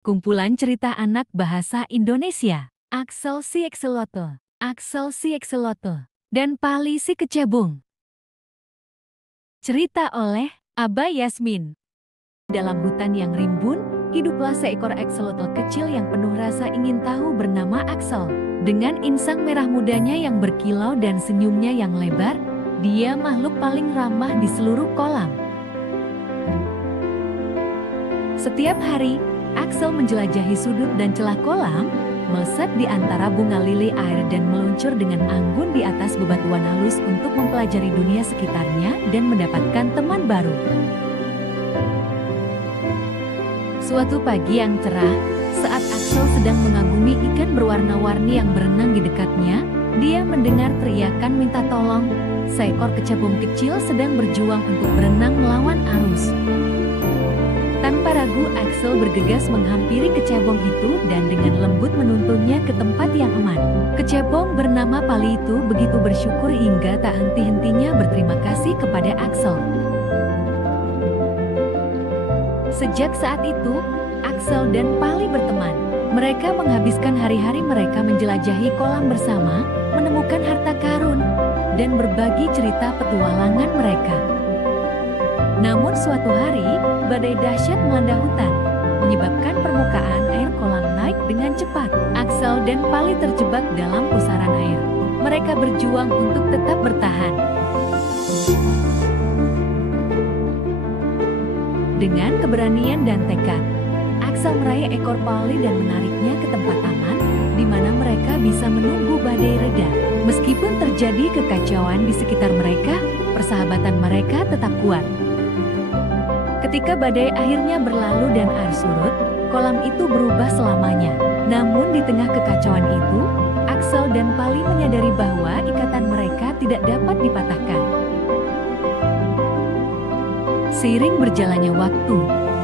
Kumpulan cerita anak bahasa Indonesia. Axel si Axolotl, Axel si Axolotl, dan Pali si Kecebong. Cerita oleh Aba Yasmin. Dalam hutan yang rimbun, hiduplah seekor axolotl kecil yang penuh rasa ingin tahu bernama Axel. Dengan insang merah mudanya yang berkilau dan senyumnya yang lebar, dia makhluk paling ramah di seluruh kolam. Setiap hari, Axel menjelajahi sudut dan celah kolam, melesat di antara bunga lili air dan meluncur dengan anggun di atas bebatuan halus untuk mempelajari dunia sekitarnya dan mendapatkan teman baru. Suatu pagi yang cerah, saat Axel sedang mengagumi ikan berwarna-warni yang berenang di dekatnya, dia mendengar teriakan minta tolong. Seekor kecebong kecil sedang berjuang untuk berenang melawan arus. Tanpa ragu, Axel bergegas menghampiri kecebong itu dan dengan lembut menuntunnya ke tempat yang aman. Kecebong bernama Pali itu begitu bersyukur hingga tak henti-hentinya berterima kasih kepada Axel. Sejak saat itu, Axel dan Pali berteman. Mereka menghabiskan hari-hari mereka menjelajahi kolam bersama, menemukan harta karun, dan berbagi cerita petualangan mereka. Namun suatu hari, badai dahsyat melanda hutan, menyebabkan permukaan air kolam naik dengan cepat. Axel dan Pali terjebak dalam pusaran air. Mereka berjuang untuk tetap bertahan. Dengan keberanian dan tekad, Axel meraih ekor Pali dan menariknya ke tempat aman, di mana mereka bisa menunggu badai reda. Meskipun terjadi kekacauan di sekitar mereka, persahabatan mereka tetap kuat. Ketika badai akhirnya berlalu dan air surut, kolam itu berubah selamanya. Namun di tengah kekacauan itu, Axel dan Pali menyadari bahwa ikatan mereka tidak dapat dipatahkan. Seiring berjalannya waktu,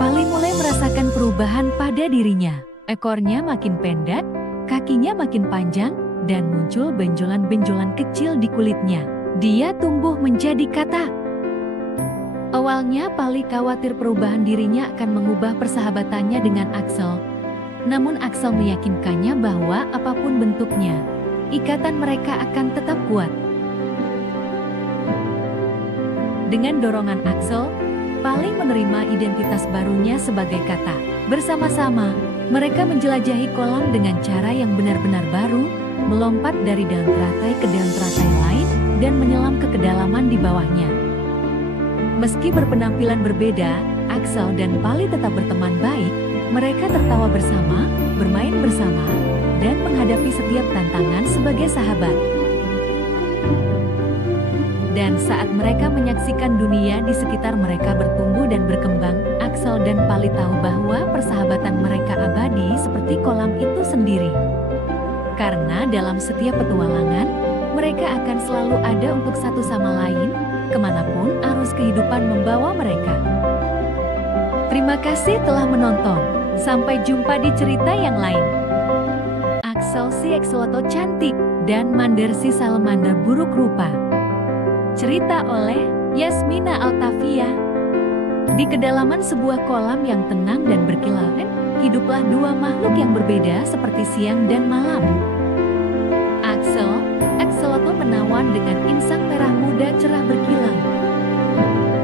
Pali mulai merasakan perubahan pada dirinya. Ekornya makin pendek, kakinya makin panjang, dan muncul benjolan-benjolan kecil di kulitnya. Dia tumbuh menjadi katak. Awalnya Pali khawatir perubahan dirinya akan mengubah persahabatannya dengan Axel. Namun Axel meyakinkannya bahwa apapun bentuknya, ikatan mereka akan tetap kuat. Dengan dorongan Axel, Pali menerima identitas barunya sebagai katak. Bersama-sama, mereka menjelajahi kolam dengan cara yang benar-benar baru, melompat dari daun teratai ke daun teratai lain, dan menyelam ke kedalaman di bawahnya. Meski berpenampilan berbeda, Axel dan Pali tetap berteman baik. Mereka tertawa bersama, bermain bersama, dan menghadapi setiap tantangan sebagai sahabat. Dan saat mereka menyaksikan dunia di sekitar mereka bertumbuh dan berkembang, Axel dan Pali tahu bahwa persahabatan mereka abadi seperti kolam itu sendiri. Karena dalam setiap petualangan, mereka akan selalu ada untuk satu sama lain, kemanapun arus kehidupan membawa mereka. Terima kasih telah menonton. Sampai jumpa di cerita yang lain. Axel si Axolotl cantik dan Mander si salamander buruk rupa. Cerita oleh Yasmina Altafia. Di kedalaman sebuah kolam yang tenang dan berkilauan, hiduplah dua makhluk yang berbeda seperti siang dan malam. Axel, Axolotl menawan dengan insang merah muda cerah berkilau.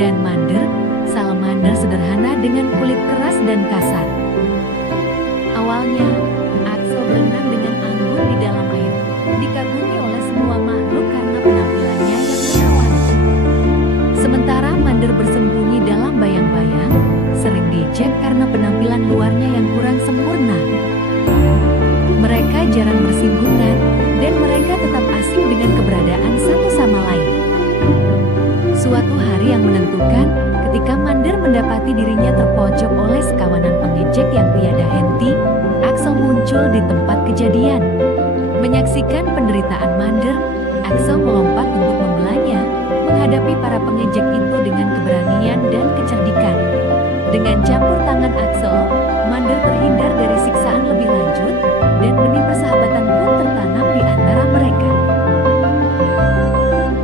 Dan Mander, salamander sederhana dengan kulit keras dan kasar. Awalnya, Axel berenang dengan anggun di dalam air, dikagumi oleh semua makhluk karena penampilannya yang menawan. Sementara Mander bersembunyi dalam bayang-bayang, sering diejek karena penampilan luarnya yang kurang sempurna. Mereka jarang bersinggungan, dan mereka tetap asing dengan keberadaan satu sama lain. Suatu hari yang menentukan, ketika Mander mendapati dirinya terpojok oleh sekawanan pengejek yang tiada henti, Axel muncul di tempat kejadian. Menyaksikan penderitaan Mander, Axel melompat untuk membelanya, menghadapi para pengejek itu dengan keberanian dan kecerdikan. Dengan campur tangan Axel, Mander terhindar dari siksaan lebih lanjut, dan benih persahabatan pun tertanam di antara mereka.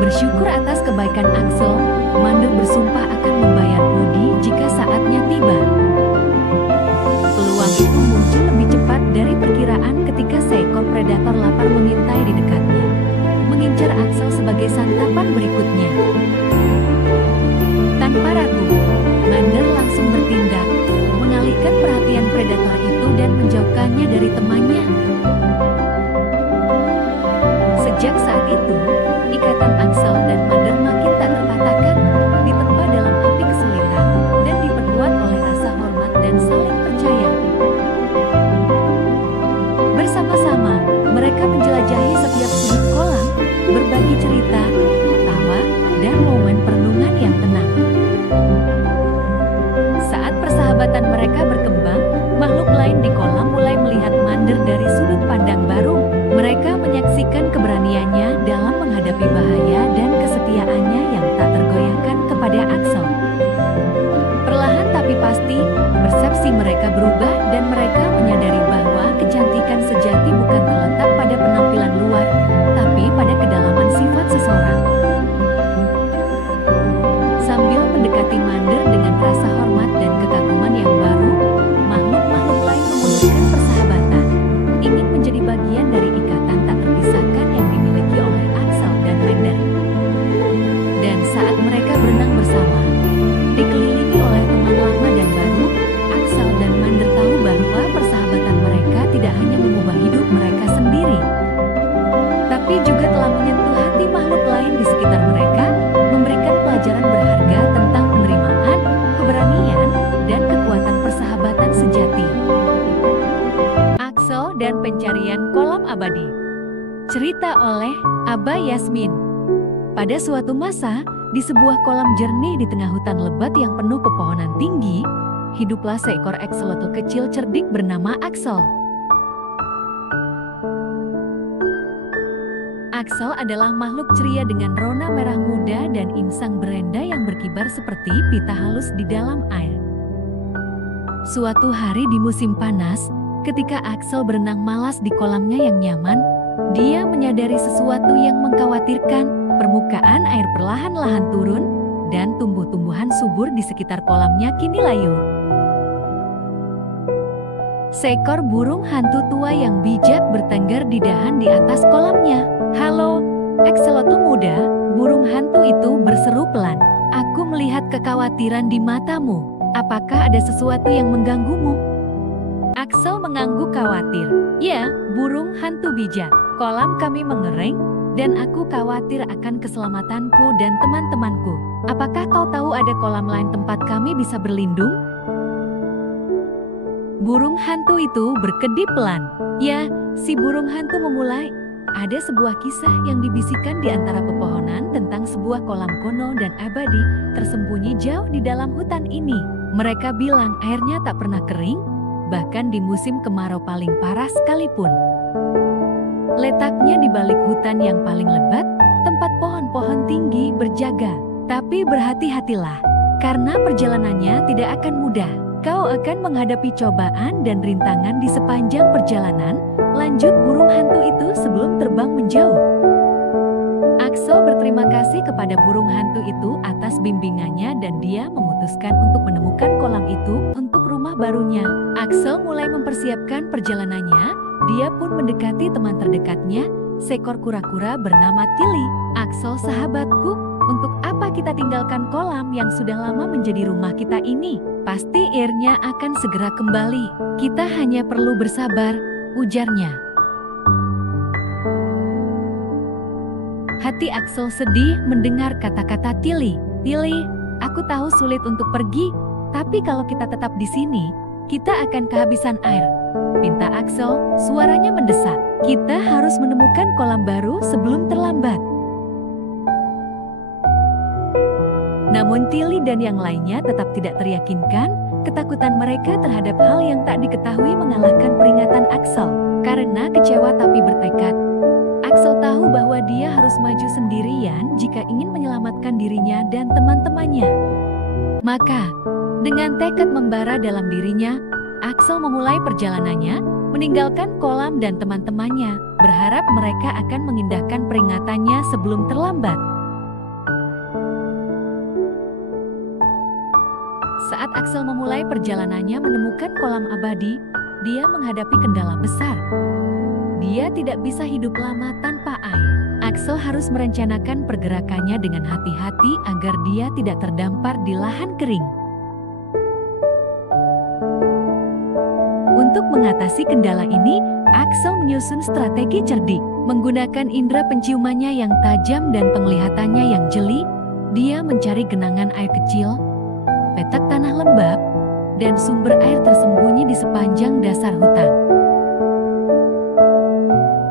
Bersyukur atas kebaikan Axel, Mander bersumpah akan membayar budi jika saatnya tiba. Peluang itu muncul lebih cepat dari perkiraan ketika seekor predator lapar mengintai di dekatnya, mengincar Axel sebagai santapan berikutnya. Tanpa ragu, Mander langsung bertindak, mengalihkan perhatian predator itu dan menjauhkannya dari temannya. Sejak saat itu, ikatan Axel dan Mander makin tak terpatahkan, ditempa dalam api kesulitan, dan diperkuat oleh rasa hormat dan saling percaya. Bersama-sama, mereka menjelajahi setiap sudut kolam, berbagi cerita, tawa, dan momen perenungan yang tenang. Saat persahabatan mereka berkembang, makhluk lain di kolam mulai melihat Mander dari sudut pandang baru. Mereka menyaksikan keberaniannya dalam menghadapi bahaya dan kesetiaannya yang tak tergoyahkan kepada Axel. Perlahan tapi pasti, persepsi mereka berubah dan mereka menyadari bahwa kecantikan sejati bukan terletak pada penampilan luar, tapi pada kedalaman sifat seseorang. Sambil mendekati Mander dengan rasa hormat dan kekaguman yang baru, makhluk-makhluk lain memutuskan persahabatan, ingin menjadi bagian dari ikatan tak terpisahkan yang dimiliki oleh Axel dan Mander. Dan saat mereka berenang bersama, dikelilingi oleh teman lama dan baru, Axel dan Mander tahu bahwa persahabatan mereka tidak hanya mengubah hidup mereka sendiri, tapi juga telah menyentuh hati makhluk lain di sekitar mereka, memberikan pelajaran berharga tentang penerimaan, keberanian, dan kekuatan persahabatan sejati. Axel dan pencarian kolam abadi. Cerita oleh Aba Yasmin. Pada suatu masa, di sebuah kolam jernih di tengah hutan lebat yang penuh pepohonan tinggi, hiduplah seekor axolotl kecil cerdik bernama Axel. Axel adalah makhluk ceria dengan rona merah muda dan insang berenda yang berkibar seperti pita halus di dalam air. Suatu hari di musim panas, ketika Axel berenang malas di kolamnya yang nyaman, dia menyadari sesuatu yang mengkhawatirkan. Permukaan air perlahan-lahan turun, dan tumbuh-tumbuhan subur di sekitar kolamnya kini layu. Seekor burung hantu tua yang bijak bertengger di dahan di atas kolamnya. "Halo, axolotl muda," burung hantu itu berseru pelan. "Aku melihat kekhawatiran di matamu. Apakah ada sesuatu yang mengganggumu?" Axel mengangguk khawatir. "Ya, burung hantu bijak, kolam kami mengering, dan aku khawatir akan keselamatanku dan teman-temanku. Apakah kau tahu ada kolam lain tempat kami bisa berlindung?" Burung hantu itu berkedip pelan. "Ya," si burung hantu memulai. "Ada sebuah kisah yang dibisikkan di antara pepohonan tentang sebuah kolam kuno dan abadi tersembunyi jauh di dalam hutan ini. Mereka bilang airnya tak pernah kering, bahkan di musim kemarau paling parah sekalipun. Letaknya di balik hutan yang paling lebat, tempat pohon-pohon tinggi berjaga. Tapi berhati-hatilah, karena perjalanannya tidak akan mudah. Kau akan menghadapi cobaan dan rintangan di sepanjang perjalanan," lanjut burung hantu itu sebelum terbang menjauh. Axel berterima kasih kepada burung hantu itu atas bimbingannya dan dia memutuskan untuk menemukan kolam itu untuk rumah barunya. Axel mulai mempersiapkan perjalanannya. Dia pun mendekati teman terdekatnya, seekor kura-kura bernama Tilly. "Axel sahabatku, untuk apa kita tinggalkan kolam yang sudah lama menjadi rumah kita ini? Pasti airnya akan segera kembali. Kita hanya perlu bersabar," ujarnya. Hati Axel sedih mendengar kata-kata Tilly. "Tilly, aku tahu sulit untuk pergi, tapi kalau kita tetap di sini, kita akan kehabisan air," pinta Axel, suaranya mendesak. "Kita harus menemukan kolam baru sebelum terlambat." Namun Tilly dan yang lainnya tetap tidak teryakinkan. Ketakutan mereka terhadap hal yang tak diketahui mengalahkan peringatan Axel. Karena kecewa tapi bertekad, Axel tahu bahwa dia harus maju sendirian jika ingin menyelamatkan dirinya dan teman-temannya. Maka, dengan tekad membara dalam dirinya, Axel memulai perjalanannya, meninggalkan kolam dan teman-temannya, berharap mereka akan mengindahkan peringatannya sebelum terlambat. Saat Axel memulai perjalanannya menemukan kolam abadi, dia menghadapi kendala besar. Dia tidak bisa hidup lama tanpa air. Axel harus merencanakan pergerakannya dengan hati-hati agar dia tidak terdampar di lahan kering. Untuk mengatasi kendala ini, Axel menyusun strategi cerdik. Menggunakan indera penciumannya yang tajam dan penglihatannya yang jeli, dia mencari genangan air kecil, petak tanah lembab, dan sumber air tersembunyi di sepanjang dasar hutan.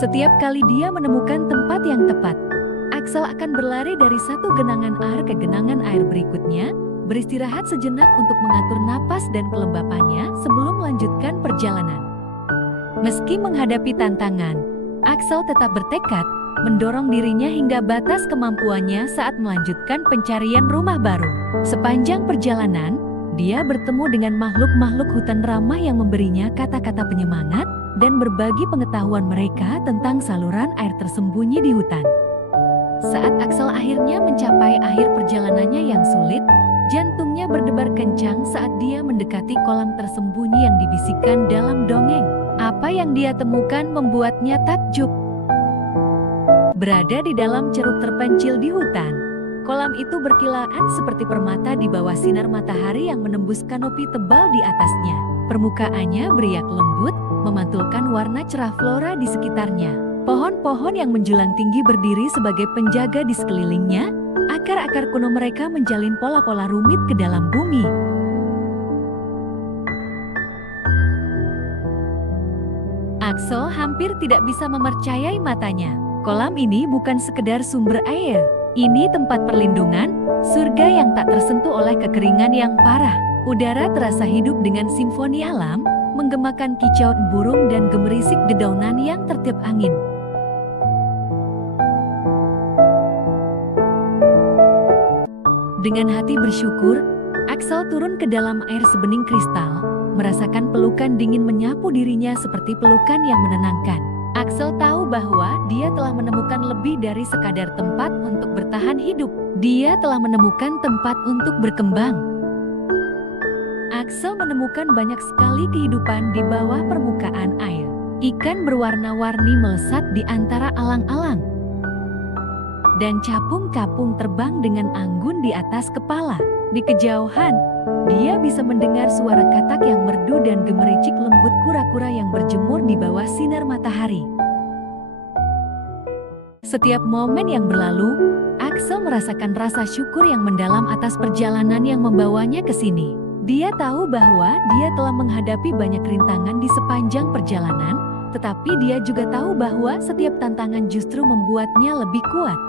Setiap kali dia menemukan tempat yang tepat, Axel akan berlari dari satu genangan air ke genangan air berikutnya, beristirahat sejenak untuk mengatur napas dan kelembapannya sebelum melanjutkan perjalanan. Meski menghadapi tantangan, Axel tetap bertekad mendorong dirinya hingga batas kemampuannya saat melanjutkan pencarian rumah baru. Sepanjang perjalanan, dia bertemu dengan makhluk-makhluk hutan ramah yang memberinya kata-kata penyemangat dan berbagi pengetahuan mereka tentang saluran air tersembunyi di hutan. Saat Axel akhirnya mencapai akhir perjalanannya yang sulit, jantungnya berdebar kencang saat dia mendekati kolam tersembunyi yang dibisikkan dalam dongeng. Apa yang dia temukan membuatnya takjub. Berada di dalam ceruk terpencil di hutan, kolam itu berkilaan seperti permata di bawah sinar matahari yang menembus kanopi tebal di atasnya. Permukaannya beriak lembut, memantulkan warna cerah flora di sekitarnya. Pohon-pohon yang menjulang tinggi berdiri sebagai penjaga di sekelilingnya, akar-akar kuno mereka menjalin pola-pola rumit ke dalam bumi. Axel hampir tidak bisa mempercayai matanya. Kolam ini bukan sekedar sumber air. Ini tempat perlindungan, surga yang tak tersentuh oleh kekeringan yang parah. Udara terasa hidup dengan simfoni alam, menggemakan kicau burung dan gemerisik dedaunan yang tertiup angin. Dengan hati bersyukur, Axel turun ke dalam air sebening kristal, merasakan pelukan dingin menyapu dirinya seperti pelukan yang menenangkan. Axel tahu bahwa dia telah menemukan lebih dari sekadar tempat untuk bertahan hidup. Dia telah menemukan tempat untuk berkembang. Axel menemukan banyak sekali kehidupan di bawah permukaan air. Ikan berwarna-warni melesat di antara alang-alang. Dan capung-capung terbang dengan anggun di atas kepala. Di kejauhan, dia bisa mendengar suara katak yang merdu dan gemericik lembut kura-kura yang berjemur di bawah sinar matahari. Setiap momen yang berlalu, Axel merasakan rasa syukur yang mendalam atas perjalanan yang membawanya ke sini. Dia tahu bahwa dia telah menghadapi banyak rintangan di sepanjang perjalanan, tetapi dia juga tahu bahwa setiap tantangan justru membuatnya lebih kuat.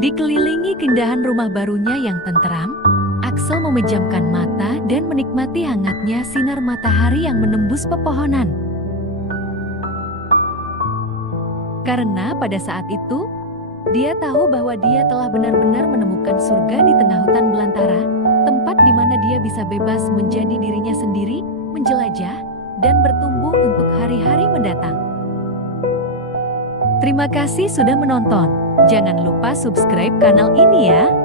Dikelilingi keindahan rumah barunya yang tenteram, Axel memejamkan mata dan menikmati hangatnya sinar matahari yang menembus pepohonan. Karena pada saat itu, dia tahu bahwa dia telah benar-benar menemukan surga di tengah hutan belantara, tempat di mana dia bisa bebas menjadi dirinya sendiri, menjelajah, dan bertumbuh untuk hari-hari mendatang. Terima kasih sudah menonton. Jangan lupa subscribe kanal ini ya.